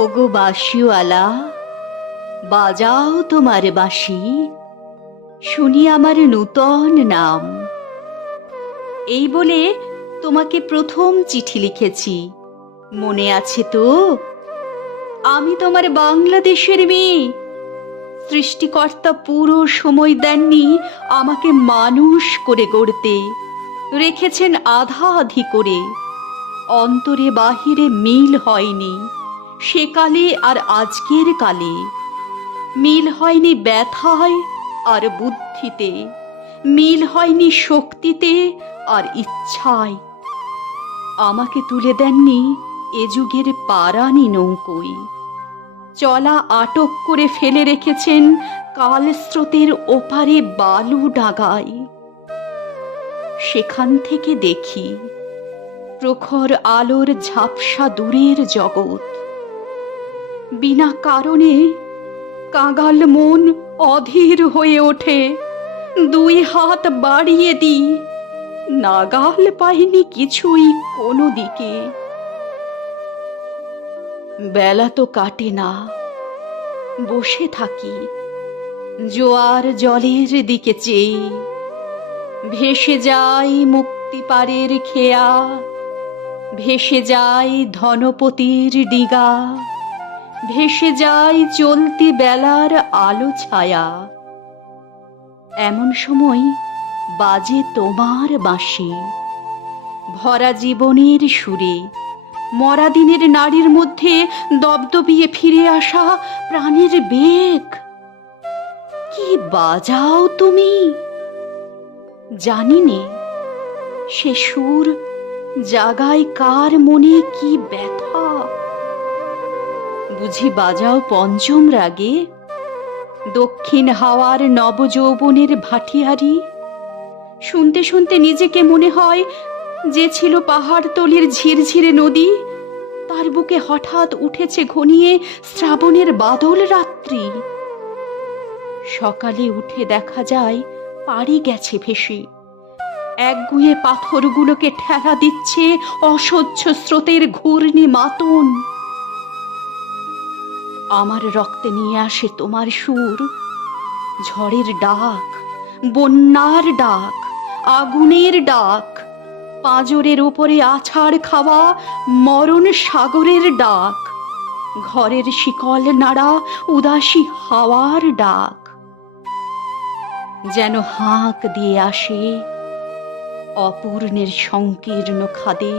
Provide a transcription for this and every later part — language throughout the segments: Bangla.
ওগো বাঁশিওয়ালা, বাজাও তোমার বাঁশি, শুনি আমার নূতন নাম। এই বলে তোমাকে প্রথম চিঠি লিখেছি। মনে আছে তো? আমি তোমার বাংলাদেশের মেয়ে। সৃষ্টিকর্তা পুরো সময় দেননি আমাকে মানুষ করে গড়তে। রেখেছেন আধা আধি করে। অন্তরে বাহিরে মিল হয়নি। সে কালে আর আজকের কালে। মিল হয়নি ব্যথায় আর বুদ্ধিতে, মিল হয়নি শক্তিতে আর ইচ্ছায়। আমাকে তুলে দেননি এ যুগের পারানি নৌকোই চলা আটক করে ফেলে রেখেছেন কাল স্রোতের ওপারে বালু ডাগায়। সেখান থেকে দেখি প্রখর আলোর ঝাপসা দূরের জগৎ। বিনা কারণে কাঙাল মন অধীর হয়ে ওঠে। দুই হাত বাড়িয়ে দিই। নাগাল পাইনি কিছুই কোনো দিকে। বেলা তো কাটে না। বসে থাকি। জোয়ার জলের দিকে চেয়ে ভেসে যায় মুক্তিপারের খেয়া। ভেসে যায় ধনপতির ডিগা। ভেসে যায় চলতি বেলার আলো ছায়া। এমন সময় বাজে তোমার বাঁশি। ভরা জীবনের সুরে, মরা দিনের নারীর মধ্যে দবদবিয়ে ফিরে আসা প্রাণের বেগ। কি বাজাও তুমি? জানি নে সে সুর জাগায় কার মনে কি ব্যথা? বুঝি বাজাও পঞ্চম রাগে? দক্ষিণ হাওয়ার নবযৌবনের ভাটিয়ারি শুনতে শুনতে নিজেকে মনে হয় যে ছিল পাহাড়তলির ঝিরঝিরে নদী। তার বুকে হঠাৎ উঠেছে ঘনিয়ে শ্রাবণের বাদল রাত্রি। সকালে উঠে দেখা যায় পাড়ি গেছে ভেসে। একগুয়ে পাথরগুলোকে ঠেলা দিচ্ছে অসহ্য স্রোতের ঘূর্ণি মাতন আমার রক্তে নিয়ে আসে তোমার সুর। ঝড়ের ডাক, বন্যার ডাক, আগুনের ডাক, পাঁজরের উপরে আছাড় খাওয়া মরণ সাগরের ডাক, ঘরের শিকল নাড়া উদাসী হাওয়ার ডাক। যেন হাঁক দিয়ে আসে অপূর্ণের সংকীর্ণ খাদে,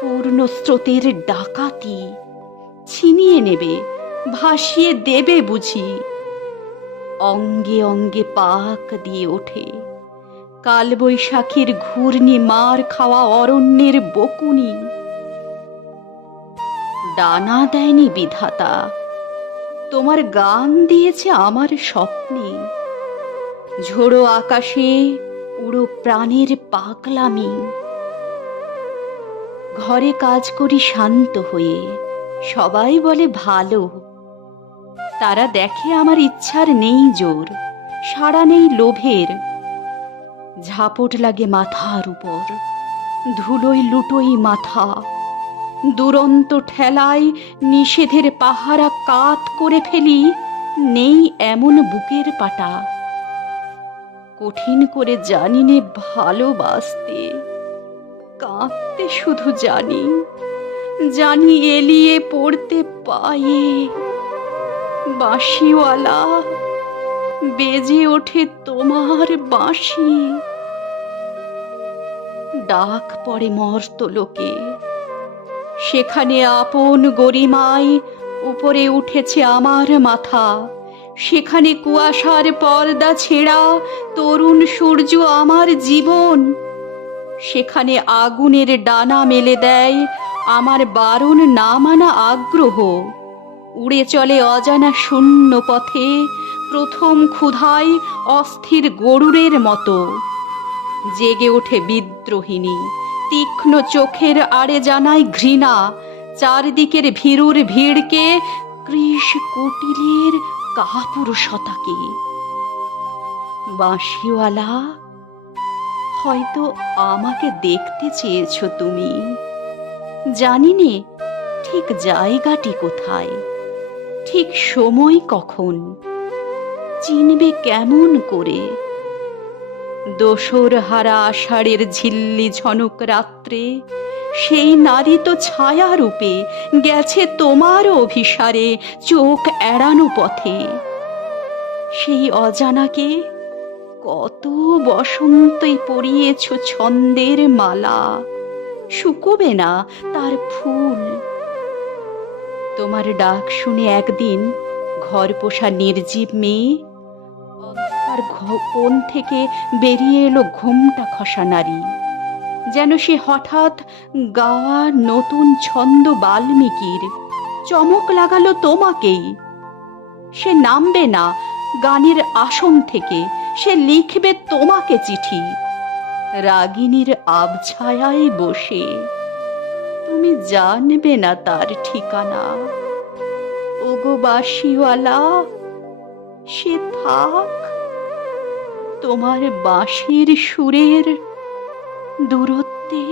পূর্ণ স্রোতের ডাকাতি, ছিনিয়ে নেবে ভাসিয়ে দেবে বুঝি। অঙ্গে অঙ্গে পাক দিয়ে ওঠে। কালবৈশাখীর ঘূর্ণি মার খাওয়া অরণ্যের বকুনি। ডানা দেয়নি বিধাতা। তোমার গান দিয়েছে আমার স্বপ্নে। ঝোড়ো আকাশে পুরো প্রাণের পাগলামি। ঘরে কাজ করি শান্ত হয়ে। সবাই বলে ভালো। তারা দেখে আমার ইচ্ছার নেই জোর, সাড়া নেই লোভের। ঝাপট লাগে মাথার উপর ধুলোই লুটোই মাথা, দুরন্ত ঠেলায় নিষেধের পাহারা কাত করে ফেলি, নেই এমন বুকের পাটা। কঠিন করে জানি নে ভালোবাসতে, কাঁদতে শুধু জানি জানি এলিয়ে পড়তে পায়ে। বাঁশিওয়ালা, বেজে ওঠে তোমার বাঁশি। ডাক পড়ে মর্ত লোকে। সেখানে আপন গরিমায় উপরে উঠেছে আমার মাথা। সেখানে কুয়াশার পর্দা ছেঁড়া তরুণ সূর্য আমার জীবন। সেখানে আগুনের ডানা মেলে দেয় আমার বারণ না মানা আগ্রহ। উড়ে চলে অজানা শূন্য পথে প্রথম ক্ষুধায় অস্থির গরুরের মতো। জেগে ওঠে বিদ্রোহিণী তীক্ষ্ণ চোখের আড়ে জানায় ঘৃণা, চারদিকের ভীরুর ভিড়কে কৃষ কুটিলের কাপুরুষতাকে। বাঁশিওয়ালা, হয়তো আমাকে দেখতে চেয়েছ তুমি। জানি নে ঠিক জায়গাটি কোথায়? ঠিক সময় কখন? চিনবে কেমন করে? দোসর হারা আষাঢ়ের ঝিল্লি ঝনক রাত্রে, সেই নারী তো ছায়া রূপে গেছে তোমার অভিসারে চোখ এড়ানো পথে। সেই অজানাকে কত বসন্তই পরিয়েছ ছন্দের মালা, শুকোবে না তার ফুল। তোমার ডাক শুনে একদিন ঘর পোষা নির্জীব মেয়ে তার কোন থেকে বেরিয়ে এলো ঘুমটা খসা নারী। যেন সে হঠাৎ গাওয়া নতুন ছন্দ বাল্মীকির। চমক লাগালো তোমাকেই। সে নামবে না গানের আসন থেকে, সে লিখবে তোমাকে চিঠি। রাগিনীর আবছায়ায় বসে তুমি জানবে না তার ঠিকানা। ওগো বাঁশিওয়ালা সে থাক। তোমার বাঁশির সুরের দূরত্বে